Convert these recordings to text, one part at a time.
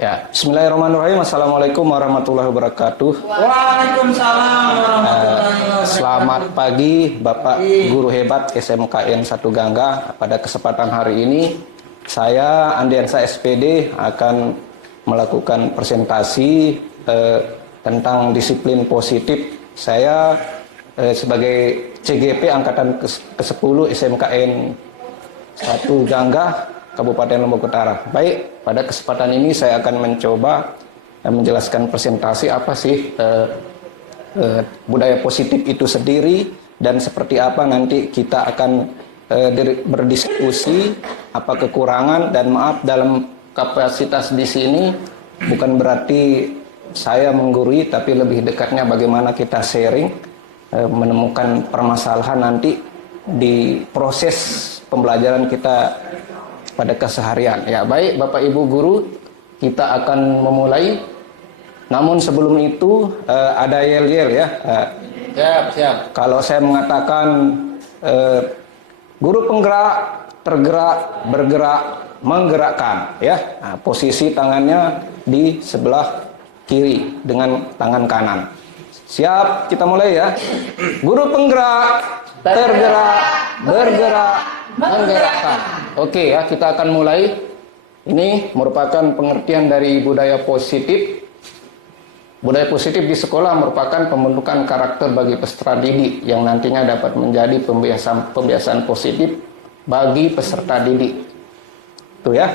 Ya, Bismillahirrahmanirrahim. Assalamualaikum warahmatullahi wabarakatuh. Waalaikumsalam warahmatullahi wabarakatuh. Selamat pagi Bapak Guru Hebat SMKN 1 Gangga. Pada kesempatan hari ini, saya Andiansa SPD akan melakukan presentasi tentang disiplin positif. Saya sebagai CGP Angkatan ke-10 SMKN 1 Gangga, Kabupaten Lombok Utara. Baik, pada kesempatan ini saya akan mencoba menjelaskan presentasi apa sih budaya positif itu sendiri dan seperti apa nanti kita akan berdiskusi apa kekurangan, dan maaf dalam kapasitas di sini bukan berarti saya menggurui, tapi lebih dekatnya bagaimana kita sharing menemukan permasalahan nanti di proses pembelajaran kita pada keseharian. Ya, baik Bapak Ibu guru, kita akan memulai. Namun sebelum itu ada yel-yel ya. Siap. Kalau saya mengatakan guru penggerak, tergerak, bergerak, menggerakkan ya. Nah, posisi tangannya di sebelah kiri dengan tangan kanan. Siap, kita mulai ya. Guru penggerak, tergerak, bergerak, menggerakkan. Oke ya, kita akan mulai. Ini merupakan pengertian dari budaya positif. Budaya positif di sekolah merupakan pembentukan karakter bagi peserta didik yang nantinya dapat menjadi pembiasaan positif bagi peserta didik. Itu ya,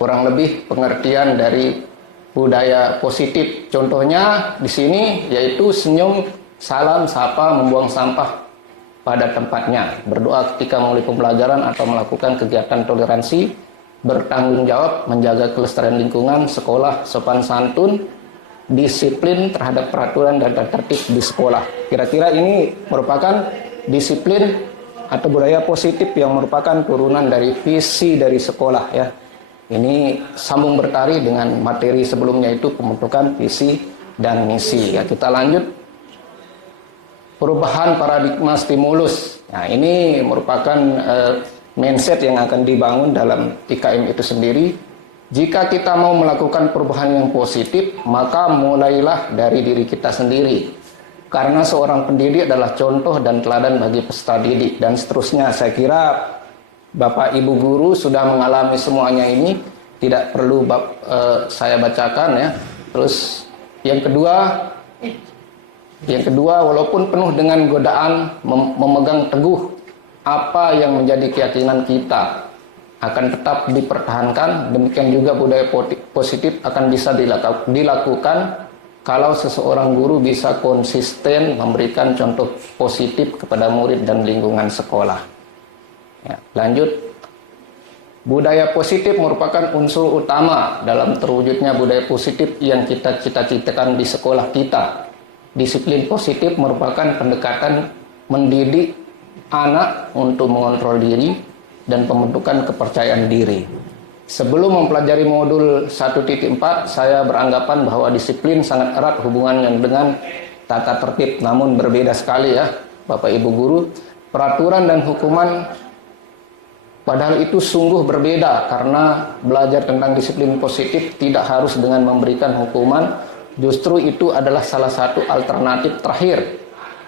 kurang lebih pengertian dari budaya positif. Contohnya di sini yaitu senyum, salam, sapa, membuang sampah pada tempatnya, berdoa ketika mulai pembelajaran atau melakukan kegiatan toleransi, bertanggung jawab, menjaga kelestarian lingkungan, sekolah, sopan santun, disiplin terhadap peraturan dan tata tertib di sekolah. Kira-kira ini merupakan disiplin atau budaya positif yang merupakan turunan dari visi dari sekolah ya. Ini sambung bertari dengan materi sebelumnya, itu pembentukan visi dan misi ya. Kita lanjut. Perubahan paradigma stimulus. Nah, ini merupakan mindset yang akan dibangun dalam IKM itu sendiri. Jika kita mau melakukan perubahan yang positif, maka mulailah dari diri kita sendiri. Karena seorang pendidik adalah contoh dan teladan bagi peserta didik, dan seterusnya. Saya kira Bapak Ibu guru sudah mengalami semuanya ini, tidak perlu saya bacakan ya. Terus yang kedua, walaupun penuh dengan godaan, memegang teguh apa yang menjadi keyakinan kita akan tetap dipertahankan. Demikian juga budaya positif akan bisa dilakukan kalau seseorang guru bisa konsisten memberikan contoh positif kepada murid dan lingkungan sekolah. Ya, lanjut. Budaya positif merupakan unsur utama dalam terwujudnya budaya positif yang kita cita-citakan di sekolah kita. Disiplin positif merupakan pendekatan mendidik anak untuk mengontrol diri dan pembentukan kepercayaan diri. Sebelum mempelajari modul 1.4, saya beranggapan bahwa disiplin sangat erat hubungannya dengan tata tertib, namun berbeda sekali ya Bapak Ibu guru. Peraturan dan hukuman padahal itu sungguh berbeda, karena belajar tentang disiplin positif tidak harus dengan memberikan hukuman. Justru itu adalah salah satu alternatif terakhir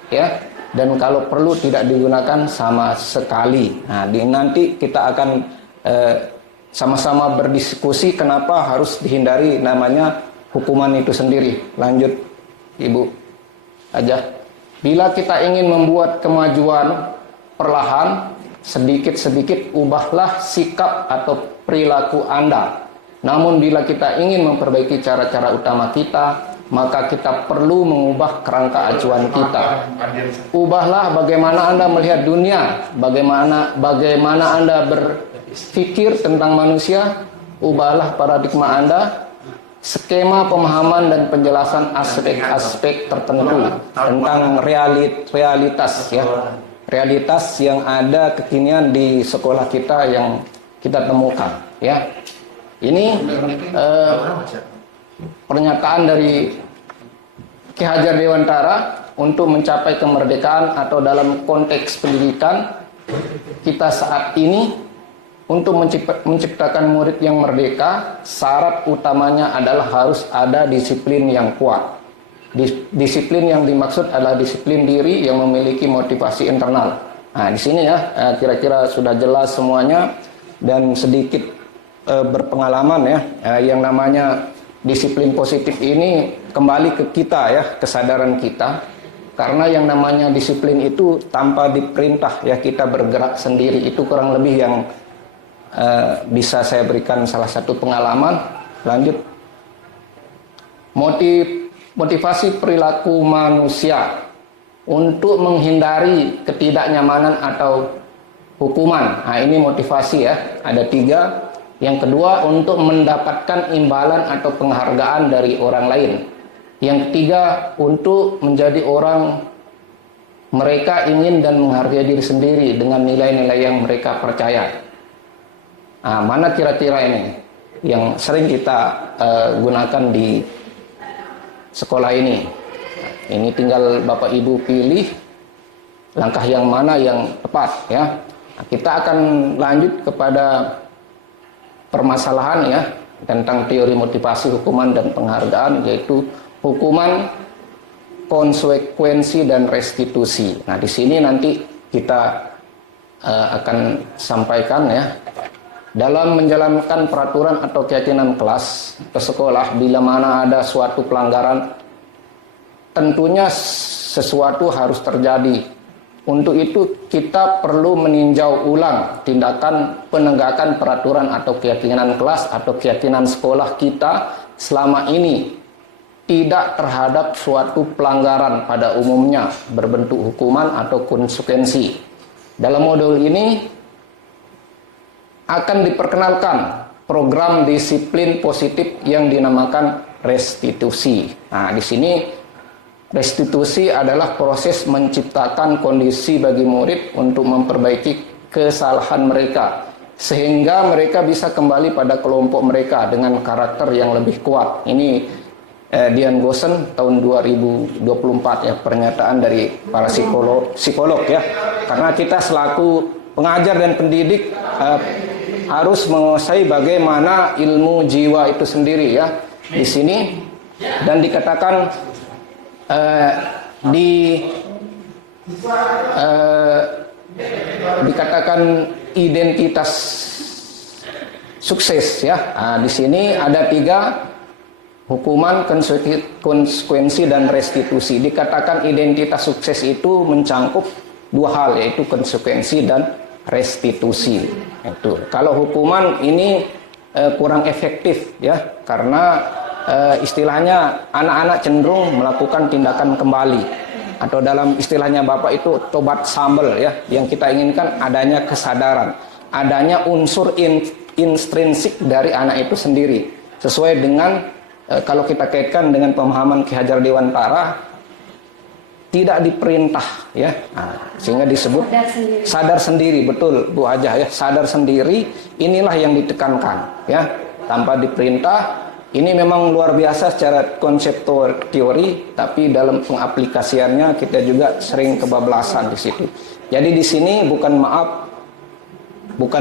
ya, dan kalau perlu tidak digunakan sama sekali. Nah, nanti kita akan sama-sama berdiskusi kenapa harus dihindari namanya hukuman itu sendiri. Lanjut Ibu aja. Bila kita ingin membuat kemajuan perlahan, sedikit-sedikit ubahlah sikap atau perilaku Anda. Namun bila kita ingin memperbaiki cara-cara utama kita, maka kita perlu mengubah kerangka acuan kita. Ubahlah bagaimana Anda melihat dunia, bagaimana Anda berpikir tentang manusia. Ubahlah paradigma Anda, skema pemahaman dan penjelasan aspek-aspek tertentu tentang realitas ya. Realitas yang ada kekinian di sekolah kita yang kita temukan ya. Ini pernyataan dari Ki Hajar Dewantara untuk mencapai kemerdekaan atau dalam konteks pendidikan kita saat ini untuk menciptakan murid yang merdeka, syarat utamanya adalah harus ada disiplin yang kuat. Disiplin yang dimaksud adalah disiplin diri yang memiliki motivasi internal. Nah, di sini ya kira-kira sudah jelas semuanya dan sedikit berpengalaman ya. Yang namanya disiplin positif ini kembali ke kita ya, kesadaran kita. Karena yang namanya disiplin itu tanpa diperintah ya, kita bergerak sendiri. Itu kurang lebih yang bisa saya berikan salah satu pengalaman. Lanjut. Motivasi perilaku manusia untuk menghindari ketidaknyamanan atau hukuman. Nah, ini motivasi ya. Ada 3. Yang kedua, untuk mendapatkan imbalan atau penghargaan dari orang lain. Yang ketiga, untuk menjadi orang mereka ingin dan menghargai diri sendiri dengan nilai-nilai yang mereka percaya. Nah, mana kira-kira ini yang sering kita gunakan di sekolah ini? Ini tinggal Bapak Ibu pilih langkah yang mana yang tepat ya. Nah, kita akan lanjut kepada permasalahan ya tentang teori motivasi, hukuman dan penghargaan, yaitu hukuman, konsekuensi dan restitusi. Nah, di sini nanti kita akan sampaikan ya. Dalam menjalankan peraturan atau keyakinan kelas ke sekolah, bila mana ada suatu pelanggaran, tentunya sesuatu harus terjadi. Untuk itu kita perlu meninjau ulang tindakan penegakan peraturan atau keyakinan kelas atau keyakinan sekolah kita selama ini tidak terhadap suatu pelanggaran pada umumnya berbentuk hukuman atau konsekuensi. Dalam modul ini akan diperkenalkan program disiplin positif yang dinamakan restitusi. Nah, di sini restitusi adalah proses menciptakan kondisi bagi murid untuk memperbaiki kesalahan mereka sehingga mereka bisa kembali pada kelompok mereka dengan karakter yang lebih kuat. Ini Dian Goosen tahun 2024 ya, pernyataan dari para psikolog ya. Karena kita selaku pengajar dan pendidik harus menguasai bagaimana ilmu jiwa itu sendiri ya. Di sini dan dikatakan dikatakan identitas sukses ya. Nah, di sini ada 3, hukuman, konsekuensi dan restitusi. Dikatakan identitas sukses itu mencangkup 2 hal, yaitu konsekuensi dan restitusi. Itu. Kalau hukuman ini kurang efektif ya, karena istilahnya anak-anak cenderung melakukan tindakan kembali, atau dalam istilahnya Bapak itu tobat sambal ya. Yang kita inginkan adanya kesadaran, adanya unsur intrinsik dari anak itu sendiri, sesuai dengan kalau kita kaitkan dengan pemahaman Ki Hajar Dewantara, tidak diperintah ya. Nah, sehingga disebut sadar sendiri. Betul Bu Hajah ya, sadar sendiri, inilah yang ditekankan ya, tanpa diperintah. Ini memang luar biasa secara konsep teori, tapi dalam pengaplikasiannya kita juga sering kebablasan di situ. Jadi di sini bukan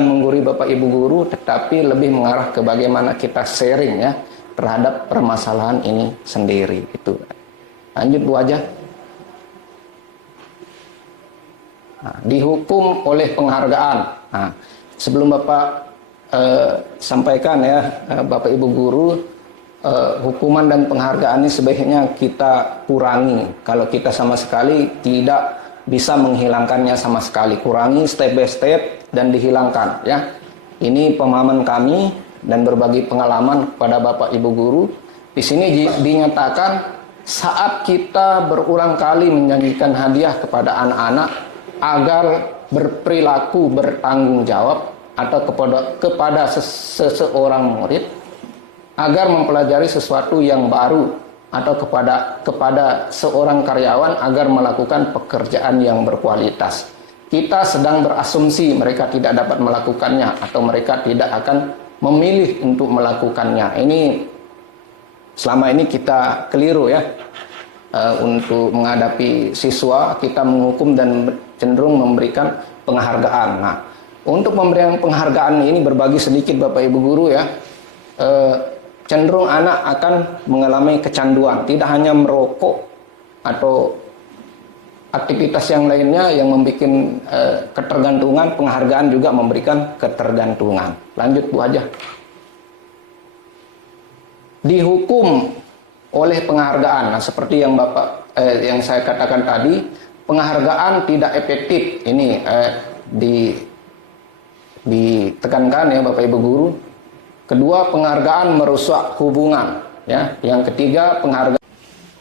menggurui Bapak Ibu guru, tetapi lebih mengarah ke bagaimana kita sharing ya terhadap permasalahan ini sendiri. Itu. Lanjut Bu Hajah. Nah, dihukum oleh penghargaan. Nah, sebelum Bapak sampaikan ya, Bapak Ibu guru, hukuman dan penghargaan ini sebaiknya kita kurangi. Kalau kita sama sekali tidak bisa menghilangkannya sama sekali, kurangi step by step dan dihilangkan ya. Ini pemahaman kami dan berbagi pengalaman kepada Bapak Ibu guru. Di sini dinyatakan saat kita berulang kali menjanjikan hadiah kepada anak-anak agar berperilaku bertanggung jawab atau kepada seseorang murid, agar mempelajari sesuatu yang baru, atau kepada seorang karyawan agar melakukan pekerjaan yang berkualitas. Kita sedang berasumsi mereka tidak dapat melakukannya atau mereka tidak akan memilih untuk melakukannya. Ini selama ini kita keliru ya. Untuk menghadapi siswa kita menghukum dan cenderung memberikan penghargaan. Nah, Untuk pemberian penghargaan ini berbagi sedikit Bapak Ibu guru ya. Cenderung anak akan mengalami kecanduan, tidak hanya merokok atau aktivitas yang lainnya yang membuat ketergantungan, penghargaan juga memberikan ketergantungan. Lanjut Bu aja. Dihukum oleh penghargaan. Nah, seperti yang yang saya katakan tadi, penghargaan tidak efektif. Ini ditekankan ya Bapak Ibu guru. Kedua, penghargaan merusak hubungan. Ya, yang ketiga penghargaan.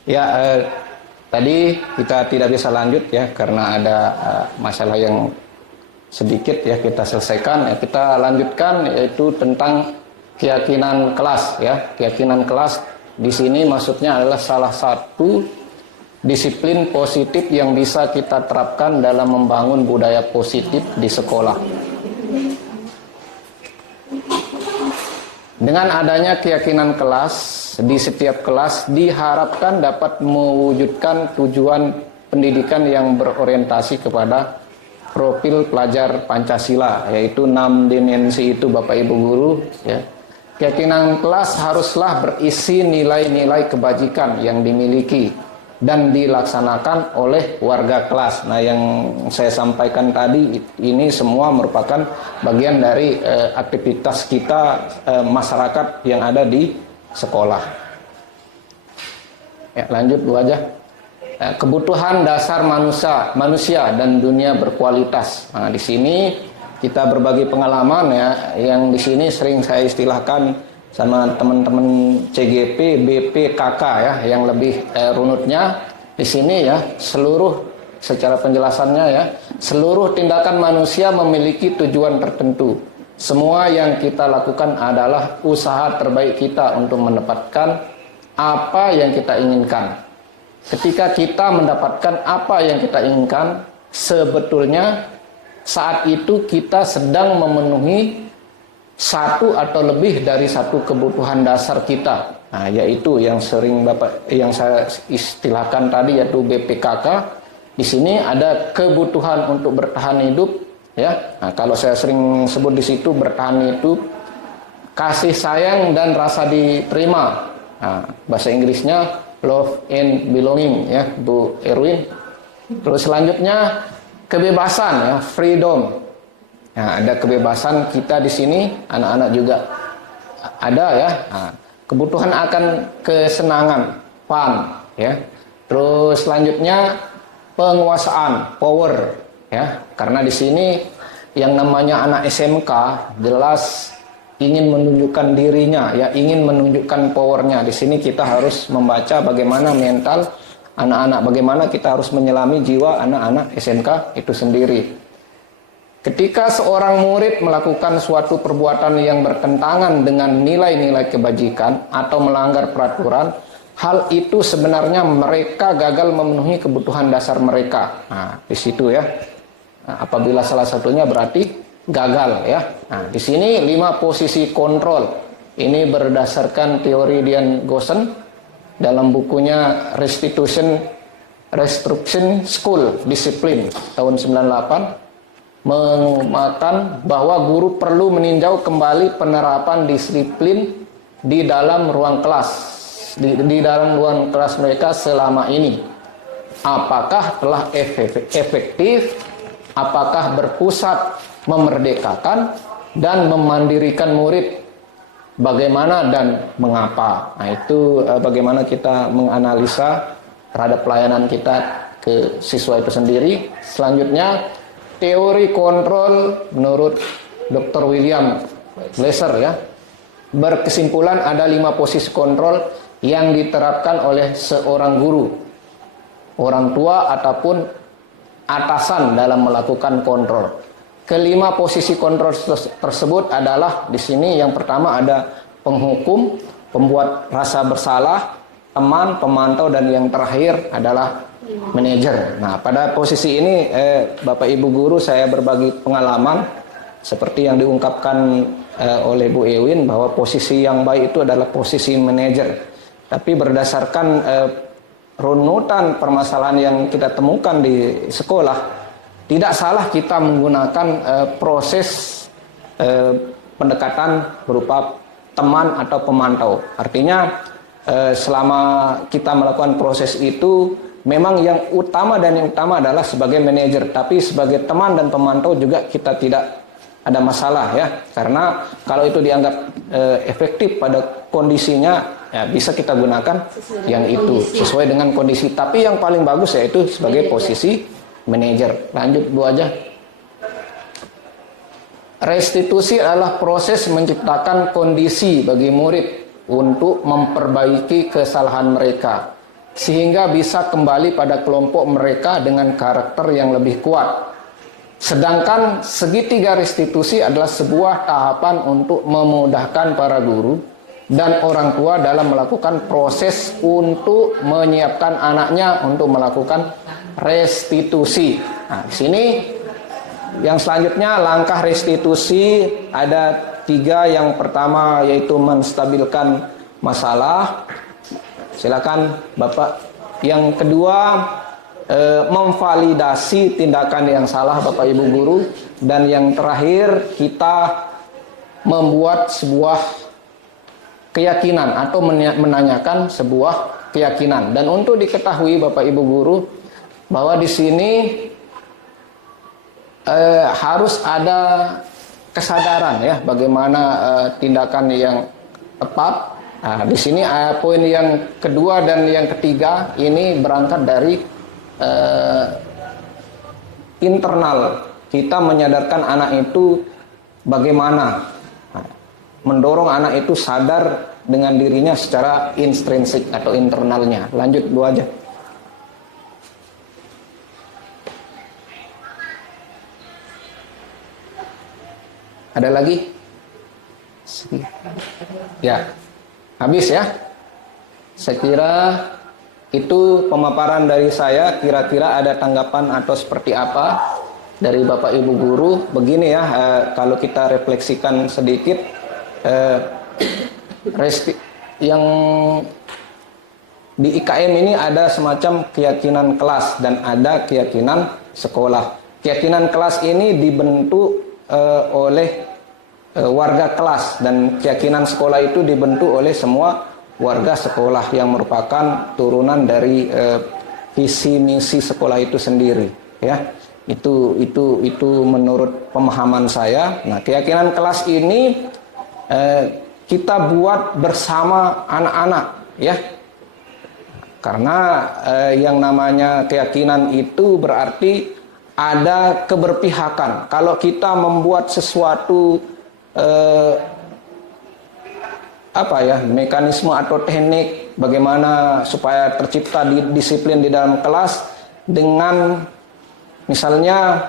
Ya, tadi kita tidak bisa lanjut ya karena ada masalah yang sedikit ya kita selesaikan. Ya, kita lanjutkan yaitu tentang keyakinan kelas ya. Keyakinan kelas di sini maksudnya adalah salah satu disiplin positif yang bisa kita terapkan dalam membangun budaya positif di sekolah. Dengan adanya keyakinan kelas, di setiap kelas diharapkan dapat mewujudkan tujuan pendidikan yang berorientasi kepada profil pelajar Pancasila, yaitu 6 dimensi itu Bapak Ibu guru ya. Keyakinan kelas haruslah berisi nilai-nilai kebajikan yang dimiliki dan dilaksanakan oleh warga kelas. Nah, yang saya sampaikan tadi ini semua merupakan bagian dari aktivitas kita masyarakat yang ada di sekolah. Ya, lanjut Bu aja. Kebutuhan dasar manusia dan dunia berkualitas. Nah, di sini kita berbagi pengalaman ya, yang di sini sering saya istilahkan sama teman-teman CGP, BP, KK ya, yang lebih runutnya di sini ya, secara penjelasannya ya, seluruh tindakan manusia memiliki tujuan tertentu. Semua yang kita lakukan adalah usaha terbaik kita untuk mendapatkan apa yang kita inginkan. Ketika kita mendapatkan apa yang kita inginkan, sebetulnya saat itu kita sedang memenuhi satu atau lebih dari satu kebutuhan dasar kita. Nah, yaitu yang sering yang saya istilahkan tadi yaitu BPKK. Di sini ada kebutuhan untuk bertahan hidup ya. Nah, kalau saya sering sebut di situ bertahan hidup, kasih sayang dan rasa diterima. Nah, bahasa Inggrisnya love and belonging ya, Bu Erwin. Terus selanjutnya kebebasan ya, freedom. Nah, ada kebebasan kita di sini, anak-anak juga ada ya. Nah, kebutuhan akan kesenangan, fun ya. Terus selanjutnya penguasaan, power ya. Karena di sini yang namanya anak SMK jelas ingin menunjukkan dirinya ya, ingin menunjukkan powernya. Di sini kita harus membaca bagaimana mental anak-anak, bagaimana kita harus menyelami jiwa anak-anak SMK itu sendiri. Ketika seorang murid melakukan suatu perbuatan yang bertentangan dengan nilai-nilai kebajikan atau melanggar peraturan, hal itu sebenarnya mereka gagal memenuhi kebutuhan dasar mereka. Nah, di situ ya. Nah, apabila salah satunya berarti gagal ya. Nah, di sini 5 posisi kontrol. Ini berdasarkan teori Dian Goosen dalam bukunya Restriction School Discipline tahun 98. Mengatakan bahwa guru perlu meninjau kembali penerapan disiplin di dalam ruang kelas, di dalam ruang kelas mereka selama ini. Apakah telah efektif, apakah berpusat memerdekakan dan memandirikan murid, bagaimana dan mengapa. Nah, itu bagaimana kita menganalisa terhadap pelayanan kita ke siswa itu sendiri. Selanjutnya teori kontrol menurut Dr. William Glasser ya, berkesimpulan ada 5 posisi kontrol yang diterapkan oleh seorang guru, orang tua ataupun atasan dalam melakukan kontrol. Kelima posisi kontrol tersebut adalah di sini yang pertama ada penghukum, pembuat rasa bersalah, teman, pemantau, dan yang terakhir adalah manajer. Nah, pada posisi ini Bapak Ibu guru saya berbagi pengalaman seperti yang diungkapkan oleh Bu Ewin bahwa posisi yang baik itu adalah posisi manajer. Tapi berdasarkan runutan permasalahan yang kita temukan di sekolah, tidak salah kita menggunakan proses pendekatan berupa teman atau pemantau. Artinya selama kita melakukan proses itu, memang yang utama adalah sebagai manajer, tapi sebagai teman dan pemantau juga kita tidak ada masalah ya, karena kalau itu dianggap efektif pada kondisinya, ya bisa kita gunakan yang itu sesuai dengan kondisi. Tapi yang paling bagus yaitu sebagai posisi manajer. Lanjut Bu aja. Restitusi adalah proses menciptakan kondisi bagi murid untuk memperbaiki kesalahan mereka sehingga bisa kembali pada kelompok mereka dengan karakter yang lebih kuat. Sedangkan segitiga restitusi adalah sebuah tahapan untuk memudahkan para guru dan orang tua dalam melakukan proses untuk menyiapkan anaknya untuk melakukan restitusi. Nah, di sini yang selanjutnya langkah restitusi ada 3. Yang pertama yaitu menstabilkan masalah. Silakan Bapak. Yang kedua memvalidasi tindakan yang salah Bapak Ibu guru, dan yang terakhir kita membuat sebuah keyakinan atau menanyakan sebuah keyakinan. Dan untuk diketahui Bapak Ibu guru bahwa di sini harus ada kesadaran ya bagaimana tindakan yang tepat. Nah, di sini poin yang kedua dan yang ketiga ini berangkat dari internal. Kita menyadarkan anak itu bagaimana mendorong anak itu sadar dengan dirinya secara intrinsik atau internalnya. Lanjut Bu aja. Ada lagi? Ya, habis ya. Saya kira itu pemaparan dari saya. Kira-kira ada tanggapan atau seperti apa dari Bapak Ibu guru? Begini ya, kalau kita refleksikan sedikit, yang di IKM ini ada semacam keyakinan kelas dan ada keyakinan sekolah. Keyakinan kelas ini dibentuk oleh warga kelas, dan keyakinan sekolah itu dibentuk oleh semua warga sekolah yang merupakan turunan dari visi misi sekolah itu sendiri ya. Itu menurut pemahaman saya. Nah, keyakinan kelas ini kita buat bersama anak-anak ya, karena yang namanya keyakinan itu berarti ada keberpihakan. Kalau kita membuat sesuatu mekanisme atau teknik bagaimana supaya tercipta disiplin di dalam kelas dengan misalnya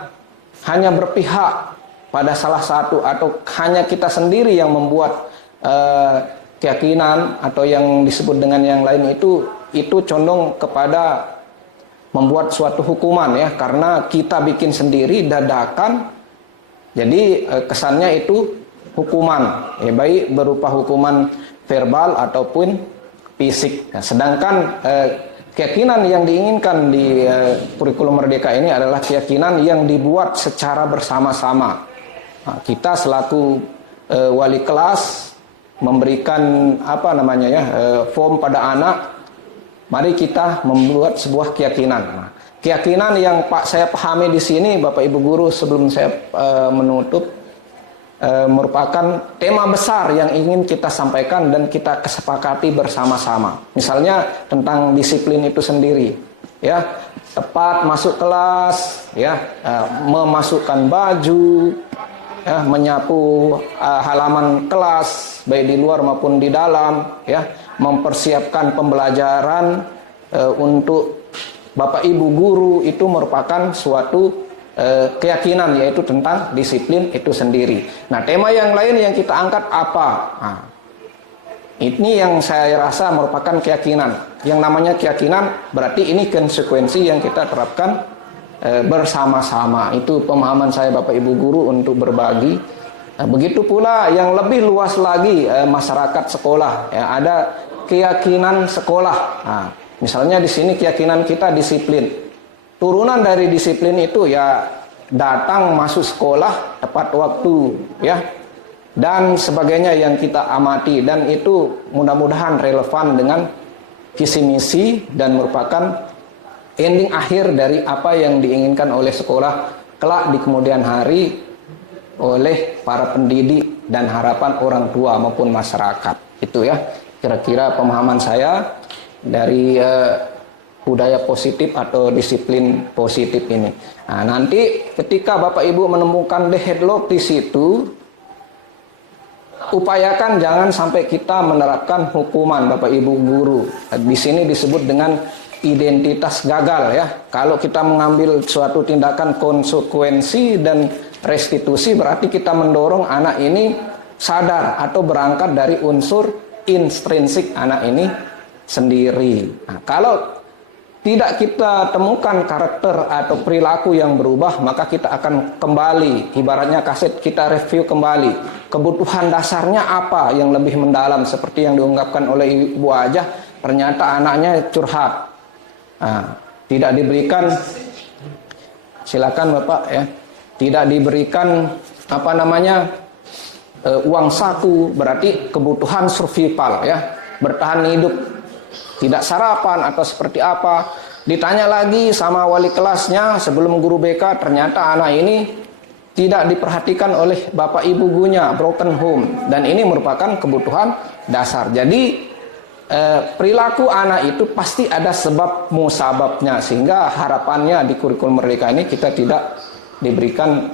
hanya berpihak pada salah satu atau hanya kita sendiri yang membuat keyakinan atau yang disebut dengan yang lain itu condong kepada membuat suatu hukuman ya, karena kita bikin sendiri dadakan, jadi kesannya itu hukuman ya, baik berupa hukuman verbal ataupun fisik. Nah, sedangkan keyakinan yang diinginkan di kurikulum Merdeka ini adalah keyakinan yang dibuat secara bersama-sama. Nah, kita selaku wali kelas memberikan form pada anak. Mari kita membuat sebuah keyakinan. Nah, keyakinan yang saya pahami di sini Bapak Ibu guru sebelum saya menutup merupakan tema besar yang ingin kita sampaikan dan kita kesepakati bersama-sama. Misalnya tentang disiplin itu sendiri, ya, tepat masuk kelas, ya, memasukkan baju, ya, menyapu halaman kelas baik di luar maupun di dalam, ya, mempersiapkan pembelajaran untuk Bapak Ibu guru itu merupakan suatu keyakinan, yaitu tentang disiplin itu sendiri. Nah, tema yang lain yang kita angkat apa? Nah, ini yang saya rasa merupakan keyakinan. Yang namanya keyakinan berarti ini konsekuensi yang kita terapkan bersama-sama. Itu pemahaman saya Bapak Ibu guru untuk berbagi. Nah, begitu pula yang lebih luas lagi masyarakat sekolah. Ya, ada keyakinan sekolah. Nah, misalnya di sini keyakinan kita disiplin. Turunan dari disiplin itu ya datang masuk sekolah tepat waktu, ya, dan sebagainya yang kita amati, dan itu mudah-mudahan relevan dengan visi misi dan merupakan ending akhir dari apa yang diinginkan oleh sekolah kelak di kemudian hari oleh para pendidik dan harapan orang tua maupun masyarakat. Itu ya kira-kira pemahaman saya dari budaya positif atau disiplin positif ini. Nah, nanti ketika Bapak Ibu menemukan the headlock di situ, upayakan jangan sampai kita menerapkan hukuman Bapak Ibu guru. Di sini disebut dengan identitas gagal, ya. Kalau kita mengambil suatu tindakan konsekuensi dan restitusi, berarti kita mendorong anak ini sadar atau berangkat dari unsur intrinsik anak ini sendiri. Nah, kalau tidak kita temukan karakter atau perilaku yang berubah, maka kita akan kembali, ibaratnya kaset kita review kembali. Kebutuhan dasarnya apa yang lebih mendalam, seperti yang diungkapkan oleh Ibu Ajah, ternyata anaknya curhat. Nah, tidak diberikan, silakan Bapak ya, tidak diberikan uang saku, berarti kebutuhan survival ya, bertahan hidup, tidak sarapan atau seperti apa. Ditanya lagi sama wali kelasnya sebelum guru BK, ternyata anak ini tidak diperhatikan oleh bapak ibu gurunya, broken home, dan ini merupakan kebutuhan dasar. Jadi perilaku anak itu pasti ada sebab musababnya, sehingga harapannya di kurikulum Merdeka ini kita tidak diberikan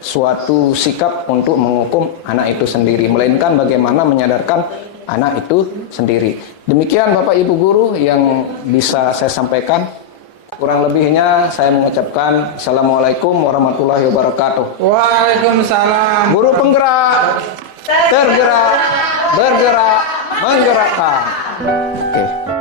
suatu sikap untuk menghukum anak itu sendiri, melainkan bagaimana menyadarkan anak itu sendiri. Demikian Bapak Ibu guru yang bisa saya sampaikan. Kurang lebihnya saya mengucapkan Assalamualaikum warahmatullahi wabarakatuh. Waalaikumsalam. Guru penggerak, tergerak, bergerak, menggerakkan. Oke.